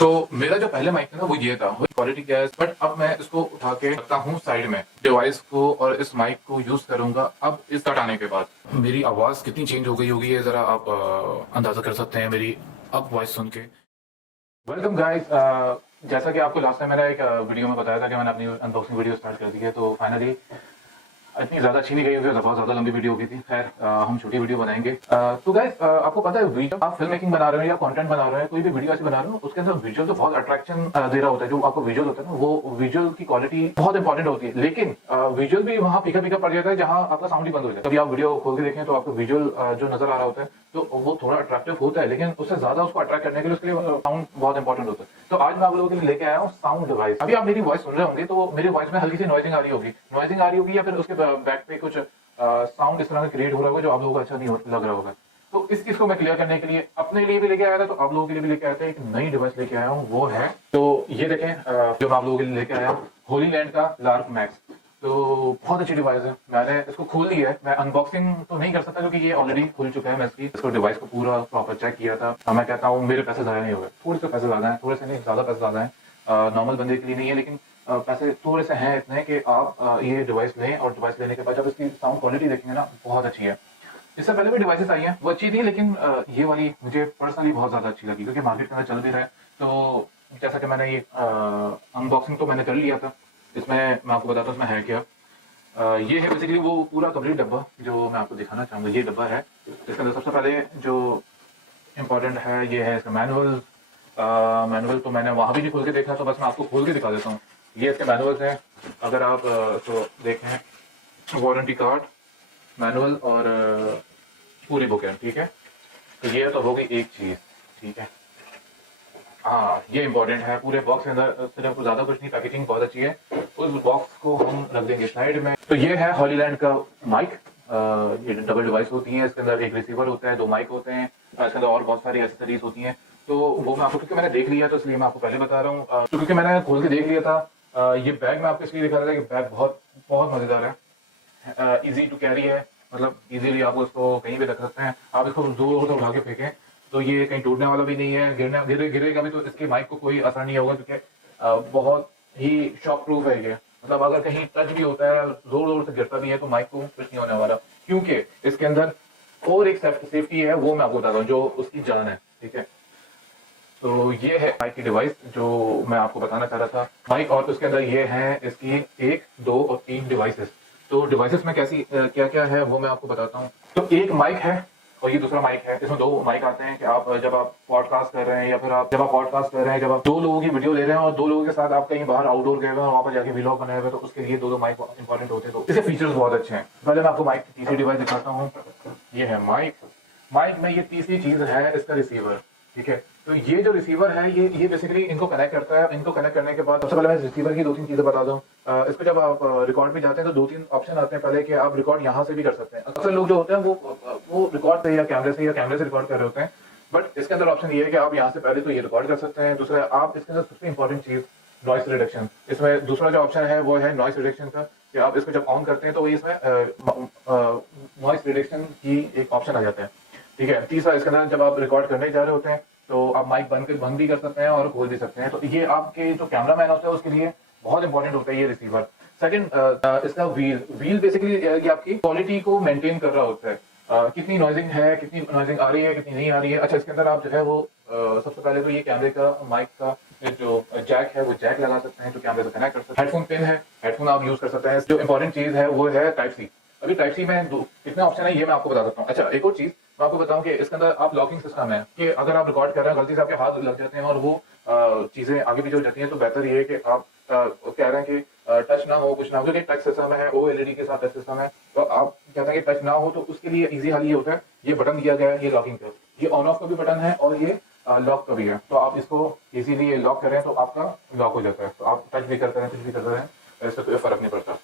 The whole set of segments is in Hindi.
तो मेरा जो पहले माइक था ना वो ये था, वो क्वालिटी क्या है, बट अब मैं इसको उठा के रखता हूँ साइड में, डिवाइस को और इस माइक को यूज करूंगा अब इस कट आने के बाद। मेरी आवाज कितनी चेंज हो गई होगी ये जरा आप अंदाजा कर सकते हैं मेरी अब वॉइस सुन के। वेलकम गाइस, जैसा कि आपको लास्ट टाइम मैंने एक वीडियो में बताया था कि मैंने अपनी अनबॉक्सिंग वीडियो स्टार्ट कर दी है, तो फाइनली इतनी ज़्यादा अच्छी नहीं गई होगी, बहुत ज़्यादा लंबी वीडियो होगी थी। खैर हम छोटी वीडियो बनाएंगे। तो गाइस आपको पता है वीडियो आप फिल्म मेकिंग बना रहे हो या कंटेंट बना रहे हो, कोई भी वीडियो ऐसी बना रहे हो, उसके अंदर विजुअल तो बहुत अट्रैक्शन दे रहा होता है। जो आपको विजुअल होता है ना, वो विजुअल की क्वालिटी बहुत इंपॉर्टेंट होती है, लेकिन विजुअल भी वहाँ फीका फीका पड़ जाता है जहाँ आपका साउंड ही बंद हो जाता है। कभी आप वीडियो खोल के देखें तो आपको विजुअल जो नजर आ रहा होता है तो वो थोड़ा अट्रैक्टिव होता है, लेकिन उससे ज्यादा उसको अट्रैक्ट करने के लिए उसके लिए साउंड बहुत इंपॉर्टेंट होता है। तो आज मैं आप लोगों के लिए लेके आया हूँ साउंड डिवाइस। अभी आप मेरी वॉइस सुन रहे होंगे तो मेरी वॉइस में हल्की सी नॉइजिंग आ रही होगी या फिर उसके बैक पे कुछ साउंड इस तरह का क्रिएट हो रहा होगा जो आप लोगों को अच्छा नहीं लग रहा होगा। तो इस चीज को मैं क्लियर करने के लिए अपने लिए भी लेके आया था, तो आप लोगों के लिए भी लेके आया था, एक नई डिवाइस लेके आया हूँ। वो है, तो ये देखें, जो मैं आप लोगों के लिए लेके आया हूँ, होली लैंड का लार्क मैक्स। तो बहुत अच्छी डिवाइस है, मैंने इसको खोल लिया है। मैं अनबॉक्सिंग तो नहीं कर सकता क्योंकि ये ऑलरेडी खुल चुका है। मैं इसको डिवाइस को पूरा प्रॉपर चेक किया था। मैं कहता हूँ मेरे पैसे ज़्यादा नहीं हो गए, थोड़े से पैसे ज़्यादा हैं, थोड़े से नहीं ज़्यादा पैसे ज़्यादा हैं। नॉर्मल बंदे के लिए नहीं है, लेकिन पैसे थोड़े से हैं इतने कि आप ये डिवाइस लें, और डिवाइस लेने के बाद जब इसकी साउंड क्वालिटी देखेंगे ना, बहुत अच्छी है। इससे पहले भी डिवाइसेस आई हैं, वो अच्छी थी, लेकिन ये वाली मुझे पर्सनली बहुत ज़्यादा अच्छी लगी क्योंकि मार्केट के अंदर चल भी रहा है। तो जैसा कि मैंने ये अनबॉक्सिंग तो मैंने कर लिया था। इसमें मैं आपको बताता हूँ इसमें है क्या। ये है बेसिकली वो पूरा कंप्लीट डब्बा जो मैं आपको दिखाना चाहूँगा। ये डब्बा है, इसके अंदर सबसे पहले जो इम्पोर्टेंट है ये है इसका मैनुअल। मैनुअल तो मैंने वहाँ भी नहीं खोल के देखा, तो बस मैं आपको खोल के दिखा देता हूँ। ये इसके मैनुअल्स हैं, अगर आप तो देखें, वारंटी कार्ड, मैनुअल और पूरी बुक है, ठीक है। तो ये तो हो गई एक चीज़, ठीक है। हाँ, ये इम्पोर्टेंट है। पूरे बॉक्स के अंदर सिर्फ ज़्यादा कुछ नहीं, पैकेजिंग बहुत अच्छी है। उस बॉक्स को हम रख देंगे साइड में। तो ये है हॉलीलैंड का माइक। ये डबल डिवाइस होती है, इसके अंदर एक रिसीवर होता है, 2 माइक होते हैं, इसके अंदर और बहुत सारी एक्सेसरीज होती हैं। तो वो मैं आपको, क्योंकि मैंने देख लिया तो इसलिए मैं आपको पहले बता रहा हूँ। तो क्योंकि मैंने खोल के देख लिया था। ये बैग मैं आपको इसलिए दिखा रहा था कि बैग बहुत बहुत मज़ेदार है, ईजी टू कैरी है, मतलब इजीली आप उसको कहीं भी रख सकते हैं। आप इसको जोर से उठा के फेंकें तो ये कहीं टूटने वाला भी नहीं है, गिरेगा भी तो इसके माइक को कोई असर नहीं होगा, क्योंकि बहुत ही शॉक प्रूफ है ये। मतलब अगर कहीं टच भी होता है, जोर जोर से गिरता भी है, तो माइक को कुछ नहीं होने वाला, क्योंकि इसके अंदर और एक सेफ्टी है, वो मैं आपको बताता हूँ, जो उसकी जान है, ठीक है। तो ये है माइक की डिवाइस जो मैं आपको बताना चाह रहा था। माइक, और उसके अंदर ये है इसकी 1, 2 और 3 डिवाइसेस। तो डिवाइसेस में कैसी क्या क्या है वो मैं आपको बताता हूँ। तो एक माइक है और ये दूसरा माइक है। इसमें 2 माइक आते हैं कि आप जब आप पॉडकास्ट कर रहे हैं, या फिर जब आप पॉडकास्ट कर रहे हैं, जब आप 2 लोगों की वीडियो ले रहे हैं और 2 लोगों के साथ आप कहीं बाहर आउटडोर गए हुए हैं, वहाँ पर जाके व्लॉग बनाए हुए, तो उसके लिए 2 माइक इंपॉर्टेंट होते हैं। तो इसके फीचर्स बहुत अच्छे हैं। पहले मैं आपको माइक की तीसरी डिवाइस दिखाता हूँ। ये है माइक। माइक में ये तीसरी चीज है इसका रिसीवर, ठीक है। तो ये जो रिसीवर है, ये बेसिकली इनको कनेक्ट करता है। इनको कनेक्ट करने के बाद सबसे पहले मैं रिसीवर की 2-3 चीजें बता दूं। इसको जब आप रिकॉर्ड पे जाते हैं तो 2-3 ऑप्शन आते हैं। पहले कि आप रिकॉर्ड यहाँ से भी कर सकते हैं। अक्सर लोग जो होते हैं वो रिकॉर्ड से या कैमरे से रिकॉर्ड कर रहे होते हैं, बट इसके अंदर ऑप्शन ये है कि आप यहाँ से पहले तो ये रिकॉर्ड कर सकते हैं। दूसरा, आप इसके अंदर सबसे इंपॉर्टेंट चीज नॉइस रिडक्शन। इसमें दूसरा जो ऑप्शन है वो है नॉइस रिडक्शन का, कि आप इसको जब ऑन करते हैं तो इसमें नॉइस रिडक्शन की एक ऑप्शन आ जाता है, ठीक है। तीसरा, इसके अंदर जब आप रिकॉर्ड करने जा रहे होते हैं तो आप माइक बंद भी कर सकते हैं और खोल भी सकते हैं। तो ये आपके जो कैमरा मैन होता है उसके लिए बहुत इंपॉर्टेंट होता है ये रिसीवर। सेकंड, इसका व्हील बेसिकली ये आपकी क्वालिटी को मेंटेन कर रहा होता है। कितनी नॉइजिंग है, कितनी नॉइजिंग आ रही है, कितनी नहीं आ रही है। अच्छा, इसके अंदर आप जो है वो सबसे पहले तो ये कैमरे का माइक का जो जैक है वो जैक लगा सकते हैं, जो कैमरे से कनेक्ट कर सकते हैं। हेडफोन पिन है, हेडफोन आप यूज कर सकते हैं। जो इंपॉर्टेंट चीज है वो है टाइप सी। अभी टाइप सी में कितने ऑप्शन है ये मैं आपको बता सकता हूँ। अच्छा, एक और चीज मैं आपको बताऊं कि इसके अंदर आप लॉकिंग सिस्टम है, कि अगर आप रिकॉर्ड कर रहे हैं, गलती से आपके हाथ लग जाते हैं और वो चीजें आगे पीछे हो जाती हैं, तो बेहतर ये है कि आप कह रहे हैं कि टच ना हो, कुछ ना हो, क्योंकि टच सिस्टम है, OLED के साथ टच सिस्टम है। तो आप कहते हैं कि टच ना हो, तो उसके लिए इजी हल ये होता है, ये बटन दिया गया है, ये लॉकिंग का, ये ऑन ऑफ का भी बटन है और ये लॉक का भी है। तो आप इसको इजीली लॉक करें तो आपका लॉक हो जाता है। तो आप टच भी करते हैं, कुछ भी करते हैं, इससे कोई फर्क नहीं पड़ता।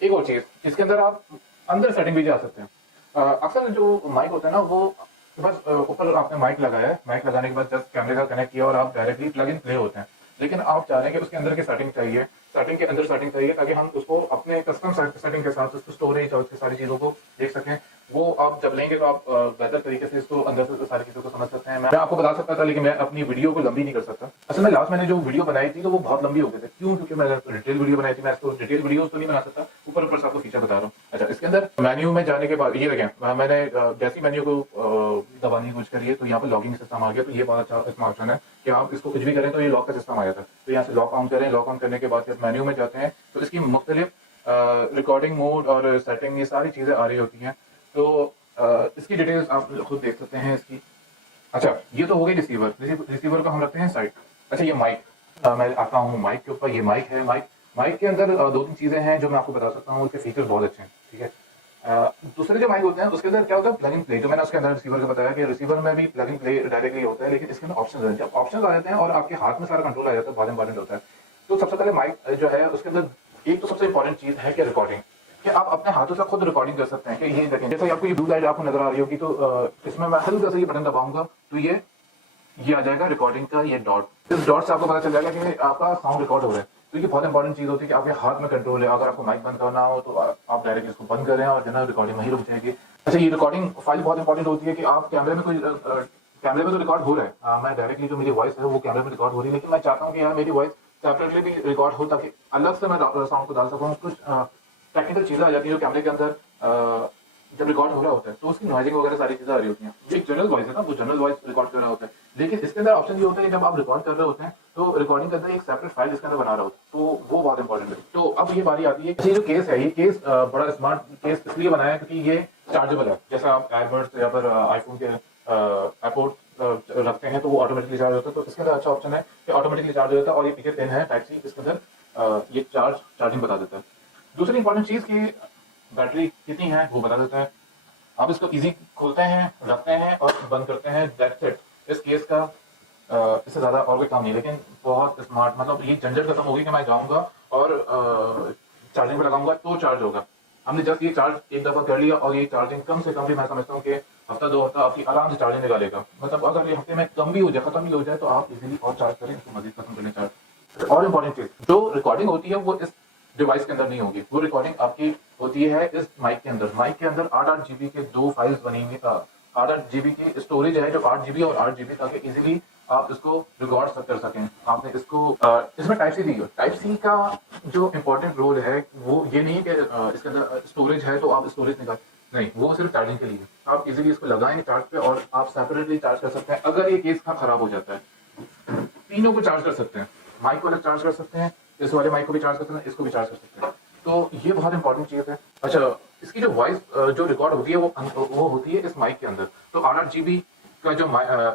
एक और चीज, इसके अंदर आप अंदर सेटिंग भी जा सकते हैं। अक्सर जो माइक होता है ना, वो बस ऊपर आपने माइक लगाया है, माइक लगाने के बाद जस्ट कैमरे का कनेक्ट किया और आप डायरेक्टली प्लग इन प्ले होते हैं। लेकिन आप चाह रहे हैं कि उसके अंदर की सेटिंग चाहिए, सेटिंग के अंदर सेटिंग चाहिए, ताकि हम उसको अपने कस्टम सेटिंग के साथ उसको स्टोरेज और सारी चीज़ों को देख सकें। वो आप जब लेंगे तो आप बेहतर तरीके से इसको अंदर से सारी चीज़ों को समझ सकते हैं। मैं आपको बता सकता था, लेकिन मैं अपनी वीडियो को लंबी नहीं कर सकता। असल में लास्ट मैंने जो वीडियो बनाई थी तो वो बहुत लंबी हो गई थी। क्यों? क्योंकि मैंने डिटेल वीडियो बनाई थी, मैं इसको डिटेल वीडियो तो नहीं बना सकता। ऊपर से आपको फीचर बता रहा हूँ। अच्छा, इसके अंदर मेन्यू में जाने के बाद ये देखें, मैंने जैसी मेन्यू को दबाने की कोशिश करी है तो यहाँ पर लॉगिंग सिस्टम आ गया। तो ये बहुत अच्छा इसमें ऑप्शन है कि आप इसको कुछ भी करें तो ये लॉक का सिस्टम आ जाता है। तो यहाँ से लॉक ऑन करें, लॉक ऑन करने के बाद जब मेन्यू में जाते हैं तो इसकी मुख्तलिफ रिकॉर्डिंग मोड और सेटिंग ये सारी चीज़ें आ रही होती हैं। तो इसकी डिटेल्स आप खुद देख सकते हैं इसकी। अच्छा, ये तो हो गई रिसीवर। रिसीवर को हम रखते हैं साइड। अच्छा, ये माइक, मैं आता हूँ माइक के ऊपर। ये माइक है। माइक के अंदर दो तीन चीज़ें हैं जो मैं आपको बता सकता हूँ। उसके फीचर्स बहुत अच्छे हैं, ठीक है। दूसरे जो माइक होते हैं उसके अंदर क्या होता है, प्लग इन प्ले। जो मैंने उसके अंदर रिसीवर का बताया कि रिसीवर में भी प्लग इन प्ले डायरेक्टली होता है, लेकिन इसके अंदर ऑप्शन है। जब ऑप्शन आ जाते हैं और आपके हाथ में सारा कंट्रोल आ जाता है, बहुत इंपॉर्टेंट होता है। तो सबसे पहले माइक जो है उसके अंदर एक तो सबसे इंपॉर्टेंट चीज़ है कि रिकॉर्डिंग, कि आप अपने हाथों से खुद रिकॉर्डिंग कर सकते हैं। कि ये देखें, जैसे आपको ये ब्लू लाइट आपको नजर आ रही होगी, तो इसमें मैं हल्का सा ये बटन दबाऊंगा तो ये आ जाएगा रिकॉर्डिंग का ये डॉट। इस डॉट से आपको पता चल जाएगा कि आपका साउंड रिकॉर्ड हो रहा है। तो ये बहुत इंपॉर्टेंट चीज होती है कि आपके हाथ में कंट्रोल है। अगर आपको माइक बंद करना हो तो आप डायरेक्ट इसको बंद करें और जो ना रिकॉर्डिंग वहीं रुक जाएगी। अच्छा, ये रिकॉर्डिंग फाइल बहुत इंपॉर्टेंट होती है कि आप कैमरे में कैमरे में तो रिकॉर्ड हो रहा है। मैं डायरेक्टली जो मेरी वॉइस है वो कैमरे में रिकॉर्ड हो रही है, लेकिन मैं चाहता हूँ कि यार मेरी वॉइस सेपरेटली भी रिकॉर्ड हो, ताकि अलग से मैं साउंड को डाल सकूँ। कुछ टेक्निकल चीजें आ जाती है जो कैमरे के अंदर जब रिकॉर्ड हो रहा होता है तो उसकी नॉइजिंग वगैरह सारी चीजें आ रही होती हैं। ये जनरल वॉइस है ना, वो जनरल वॉइस रिकॉर्ड कर रहा होता है। लेकिन इसके अंदर ऑप्शन ये होता है कि जब आप रिकॉर्ड कर रहे होते हैं तो रिकॉर्डिंग के अंदर एक सेपरेट फाइल इसके अंदर बना रहा होता है, तो वो बहुत इंपॉर्टेंट है। तो अब ये बारी आती है, ये जो केस है, ये केस बड़ा स्मार्ट केस इसलिए बनाया है क्योंकि ये चार्जेबल है। जैसा आप एयरबड्स या फिर आईफोन के एयरपोर्ट रखते हैं तो वो ऑटोमेटिकली चार्ज होता है। तो इसके अंदर अच्छा ऑप्शन है कि ऑटोमेटिकली चार्ज हो जाता है। और ये पीछे पिन है टाइप सी, इसके अंदर ये चार्जिंग बता देता है। दूसरी इंपॉर्टेंट चीज की बैटरी कितनी है वो बता देता है। आप इसको इजी खोलते हैं, रखते हैं और बंद करते हैं, दैट्स इट। इस केस का इससे ज्यादा और कोई काम नहीं, लेकिन बहुत स्मार्ट। मतलब ये झंझट खत्म होगी कि मैं जाऊंगा और चार्जिंग पे लगाऊंगा तो चार्ज होगा। हमने जस्ट ये चार्ज एक दफा कर लिया और ये चार्जिंग कम से कम भी मैं समझता हूँ कि हफ्ता 2 हफ्ता आपकी आराम से चार्जिंग निकालेगा। मतलब अगर ये हफ्ते में कम भी हो जाए, खत्म भी हो जाए, तो आप इजीली और चार्ज करें, इसको मजीद खत्म करें चार्ज। और इंपॉर्टेंट चीज, जो रिकॉर्डिंग होती है वो इस डिवाइस के अंदर नहीं होगी। वो रिकॉर्डिंग आपकी होती है इस माइक के अंदर। माइक के अंदर 8 जीबी के 2 फाइल्स बनी हुई, 8 जीबी की स्टोरेज है, जो 8 जीबी और 8 जीबी, ताकि इजीली आप इसको रिकॉर्ड कर सकें। आपने इसको इसमें टाइप सी दी है। टाइप सी का जो इंपॉर्टेंट रोल है वो ये नहीं कि इसके अंदर स्टोरेज है तो आप स्टोरेज निकाल, नहीं, वो सिर्फ चार्जिंग के लिए है। आप इजीली इसको लगाएंगे चार्ज पे और आप सेपरेटली चार्ज कर सकते हैं। अगर ये केस खराब हो जाता है, तीनों को चार्ज कर सकते हैं। माइक को अलग चार्ज कर सकते हैं, इस वाले माइक को भी चार्ज कर सकते हैं, इसको भी चार्ज कर सकते हैं। तो ये बहुत इंपॉर्टेंट चीज है। अच्छा, इसकी जो वॉइस जो रिकॉर्ड होती है वो होती है इस माइक के अंदर। तो 8 जीबी का जो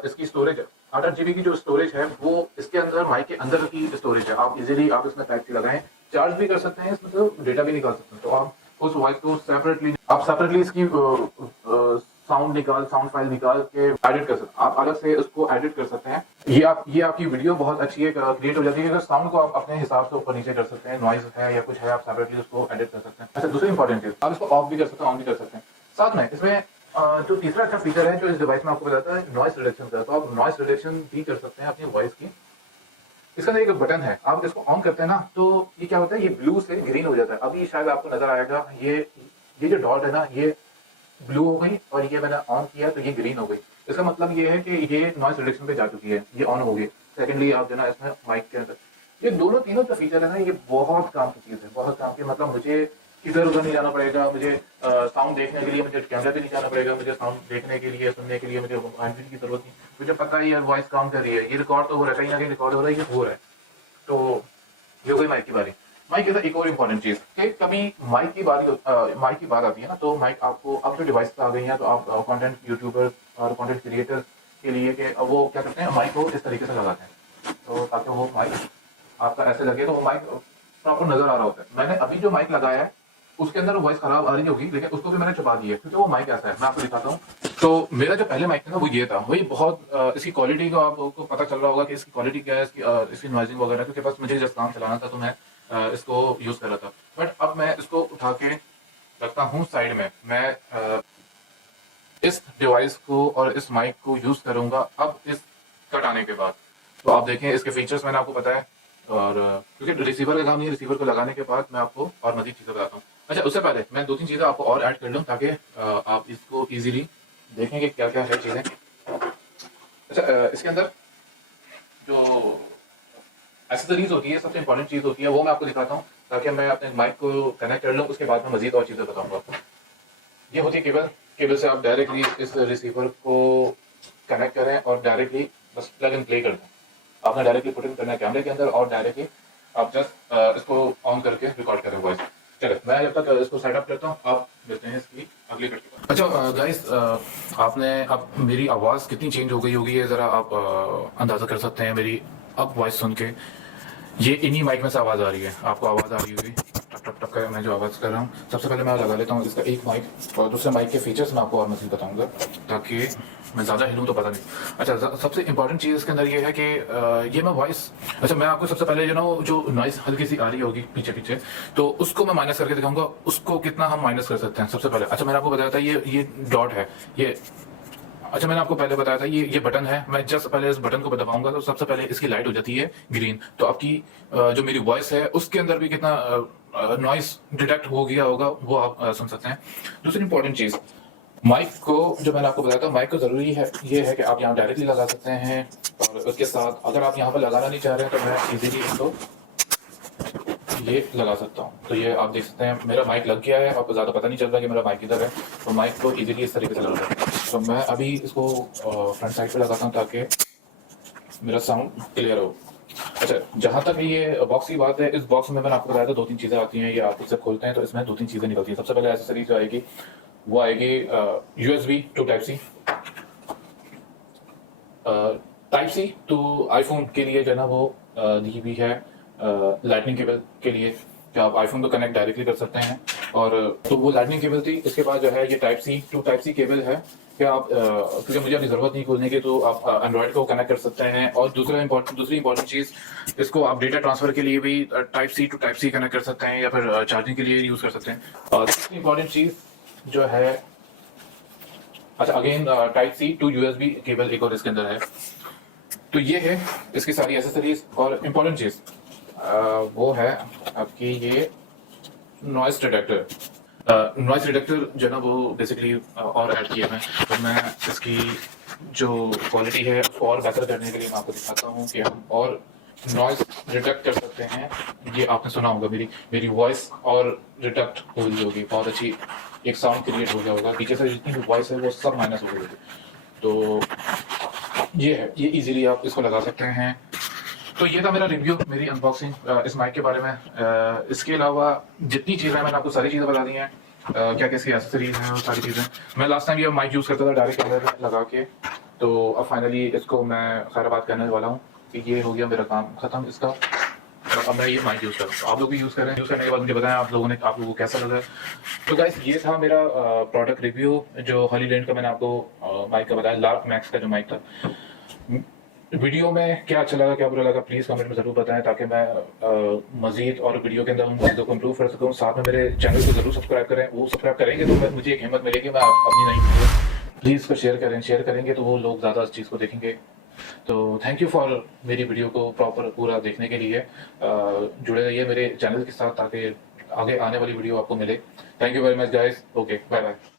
इसकी स्टोरेज है, 8 जीबी की जो स्टोरेज है वो इसके अंदर माइक के अंदर की स्टोरेज है। आप इजीली आप इसमें टाइप सी लगाएं, चार्ज भी कर सकते हैं, इसमें तो डेटा भी निकाल सकते हैं। तो आप उस वॉइस को सेपरेटली इसकी साउंड फाइल निकाल के एडिट कर सकते हैं। आप अलग से उसको एडिट कर सकते हैं। ये आपकी वीडियो बहुत अच्छी है, क्रिएट हो जाती है। अगर साउंड को आप अपने हिसाब से ऊपर नीचे कर सकते हैं, नॉइज है या कुछ है, आप सेपरेटली उसको एडिट कर सकते हैं। अच्छा, दूसरी इंपॉर्टेंट चीज, आप इसको ऑफ भी कर सकते हैं, ऑन भी कर सकते हैं। साथ में इसमें जो तीसरा अच्छा फीचर है जो इस डिवाइस में आपको बताता है, नॉइस रिडक्शन का। तो आप नॉइस रिडक्शन भी कर सकते हैं अपनी वॉइस की। इसका एक बटन है, आप इसको ऑन करते हैं ना तो ये क्या होता है, ये ब्लू से ग्रीन हो जाता है। अभी शायद आपको नजर आएगा, ये जो डॉट है ना, ये ब्लू हो गई और ये मैंने ऑन किया तो ये ग्रीन हो गई। इसका मतलब ये है कि ये नॉइस रिडक्शन पे जा चुकी है, ये ऑन हो गई। सेकेंडली आप जो ना इसमें माइक के अंदर ये दोनों तीनों जो फीचर है ना, ये बहुत काम की चीज है, बहुत काम की। मतलब मुझे इधर उधर नहीं जाना पड़ेगा, मुझे साउंड देखने के लिए मुझे कैमरे पे नहीं जाना पड़ेगा, मुझे साउंड देखने के लिए, सुनने के लिए मुझे हैंडफ्री की जरूरत नहीं। मुझे पता ही है वॉइस काउंट कर रही है, ये रिकॉर्ड तो हो रहा है, कहीं ना कहीं रिकॉर्ड हो रहा है, ये हो रहा है। तो ये हो गई माइक की बारी। माइक के साथ एक और इम्पोर्टेंट चीज कि कभी माइक की बात आती है ना, तो माइक आपको अब जो डिवाइस आ गई है, तो आप कंटेंट यूट्यूबर्स और कंटेंट क्रिएटर्स के लिए कि वो क्या करते हैं, माइक को इस तरीके से लगाते हैं तो ताकि वो माइक आपका ऐसे लगे तो वो माइक प्रॉपर नजर आ रहा होता है। मैंने अभी जो माइक लगाया है उसके अंदर वॉइस खराब आ रही होगी, लेकिन उसको भी मैंने छुपा दिया क्योंकि वो माइक ऐसा है। मैं आपको दिखाता हूँ। तो मेरा जो पहले माइक था ना वो ये था, वही बहुत इसकी क्वालिटी का आपको पता चल रहा होगा कि इसकी क्वालिटी क्या है, इसकी नॉइजिंग वगैरह, क्योंकि बस मुझे जब काम चलाना था तो मैं इसको यूज कर रहा था। बट अब मैं इसको उठा के रखता हूँ साइड में। मैं इस डिवाइस को और इस माइक को यूज करूंगा अब इस कट आने के बाद। तो आप देखें इसके फीचर्स मैंने आपको बताया, और क्योंकि रिसीवर का काम नहीं है, रिसीवर को लगाने के बाद मैं आपको और मजीद चीजें बताता हूँ। अच्छा, उससे पहले मैं 2-3 चीज़ें आपको और ऐड कर लूँ ताकि आप इसको इज़िली देखें कि क्या-क्या है चीज़ें। अच्छा, इसके अंदर जो एक्सेसरीज़ होती है, सबसे इम्पोर्टेंट चीज़ होती है, वो मैं आपको दिखाता हूँ ताकि मैं अपने माइक को कनेक्ट कर लूँ, उसके बाद मैं मज़ीद और चीज़ें बताऊँगा आपको। ये होती है केबल। केबल से आप डायरेक्टली इस रिसीवर को कनेक्ट करें और डायरेक्टली बस प्लग एंड प्ले कर दें। आपने डायरेक्टली पुट इन करना है कैमरे के अंदर और डायरेक्टली आप जस्ट इसको ऑन करके रिकॉर्ड करें वॉइस। चलो, मैं जब तक इसको सेटअप करता हूँ, आप मिलते हैं इसकी अगली कट के बाद। अच्छा गाइस, आपने अब मेरी आवाज़ कितनी चेंज हो गई होगी ये ज़रा आप अंदाज़ा कर सकते हैं मेरी अब वॉइस सुन के। ये इन्हीं माइक में से आवाज़ आ रही है, आपको आवाज़ आ रही होगी टप टप टप कर मैं जो आवाज़ कर रहा हूँ। सबसे पहले मैं लगा लेता हूँ इसका एक माइक और दूसरे माइक के फीचर्स मैं आपको और मज़ीद बताऊंगा ताकि मैं ज़्यादा हिलूँ तो पता नहीं। अच्छा, सबसे इंपॉर्टेंट चीज़ इसके अंदर ये है कि ये मैं वॉइस, अच्छा मैं आपको सबसे पहले जो नॉइज़ हल्की सी आ रही होगी पीछे पीछे, तो उसको मैं माइनस करके दिखाऊंगा, उसको कितना हम माइनस कर सकते हैं सबसे पहले। अच्छा, मैंने आपको बताया था ये डॉट है ये। अच्छा, मैंने आपको पहले बताया था ये बटन है, मैं जस्ट पहले इस बटन को दबाऊंगा तो सबसे पहले इसकी लाइट हो जाती है ग्रीन, तो आपकी जो मेरी वॉइस है उसके अंदर भी कितना नॉइस डिटेक्ट हो गया होगा वो आप सुन सकते हैं। दूसरी इंपॉर्टेंट चीज, माइक को जो मैंने आपको बताया था, माइक को जरूरी है ये है कि आप यहाँ डायरेक्टली लगा सकते हैं और उसके साथ अगर आप यहाँ पर लगाना नहीं चाह रहे हैं तो मैं इजीली इसको ये लगा सकता हूँ। तो ये आप देख सकते हैं मेरा माइक लग गया है, आपको ज़्यादा पता नहीं चल रहा कि मेरा माइक इधर है, तो माइक को इजीली इस तरीके से लगा सकते हैं। तो मैं अभी इसको फ्रंट साइड पे लगाता हूँ ताकि मेरा साउंड क्लियर हो। अच्छा, जहाँ तक ये बॉक्स की बात है, इस बॉक्स में मैंने आपको बताया था 2-3 चीज़ें आती हैं, ये आप इससे खोलते हैं तो इसमें 2-3 चीज़ें निकलती हैं। सबसे पहले एसेसरीज जो आएगी वो आएगी USB to type C, type C to iPhone के लिए जो है ना वो दी हुई है लाइटनिंग केबल के लिए, जो आप आईफोन को कनेक्ट डायरेक्टली कर सकते हैं। और तो वो लाइटनिंग केबल थी। इसके बाद जो है ये type C to type C cable है कि आप क्योंकि मुझे अपनी ज़रूरत नहीं खोलने की, तो आप एंड्रॉयड को कनेक्ट कर सकते हैं। और दूसरी इंपॉर्टेंट चीज़, इसको आप डेटा ट्रांसफर के लिए भी type C to type C connect कर सकते हैं या फिर चार्जिंग के लिए यूज़ कर सकते हैं। और दूसरी इंपॉर्टेंट चीज़ जो है, अच्छा again type C to USB cable एक और इसके अंदर है। तो ये है इसकी सारी एसेसरीज। और इम्पोर्टेंट चीज वो है आपकी ये नॉइस डिटेक्टर। नॉइस डिटेक्टर जो है ना वो बेसिकली और ऐड किया है, तो मैं इसकी जो क्वालिटी है उसको और बेहतर करने के लिए मैं आपको दिखाता हूँ कि हम और नॉइस डिटेक्ट कर सकते हैं। ये आपने सुना होगा मेरी मेरी वॉइस और डिटेक्ट हो गई होगी, बहुत अच्छी एक साउंड क्रिएट हो गया होगा, पीछे से जितनी भी वॉइस है वो सब माइनस हो गई होगी। तो ये है, ये इजीली आप इसको लगा सकते हैं। तो ये था मेरा रिव्यू, मेरी अनबॉक्सिंग इस माइक के बारे में। इसके अलावा जितनी चीज़ें मैंने आपको सारी चीज़ें बता दी हैं, क्या क्या इसकी एसेसरीज हैं और सारी चीज़ें। मैं लास्ट टाइम ये माइक यूज़ करता था डायरेक्ट कैमरे में लगा के, तो अब फाइनली इसको मैं सारा बात करने वाला हूँ कि ये हो गया मेरा काम ख़त्म इसका। और अब मैं ये माइक यूज़ कर रहा हूँ, आप लोग भी यूज़ करें। यूज़ करने के बाद मुझे बताएं आप लोगों को कैसा लगा। तो गाइस, ये था मेरा प्रोडक्ट रिव्यू जो हॉलीलैंड का मैंने आपको माइक का बताया, लार्क मैक्स का जो माइक था। वीडियो में क्या अच्छा लगा क्या बुरा लगा प्लीज़ कमेंट में ज़रूर बताएं ताकि मैं मज़ीद और वीडियो के अंदर उन चीज़ों को इम्प्रूव कर सकूँ। साथ में मेरे चैनल को ज़रूर सब्सक्राइब करें, वो सब्सक्राइब करेंगे तो मुझे एक हिम्मत मिलेगी, मैं अपनी नई वीडियो प्लीज़ इसको शेयर करेंगे तो वो लोग ज़्यादा इस चीज़ को देखेंगे। तो थैंक यू फॉर मेरी वीडियो को प्रॉपर पूरा देखने के लिए। जुड़े रहिए मेरे चैनल के साथ ताकि आगे आने वाली वीडियो आपको मिले। Thank you very much guys. Okay, bye bye.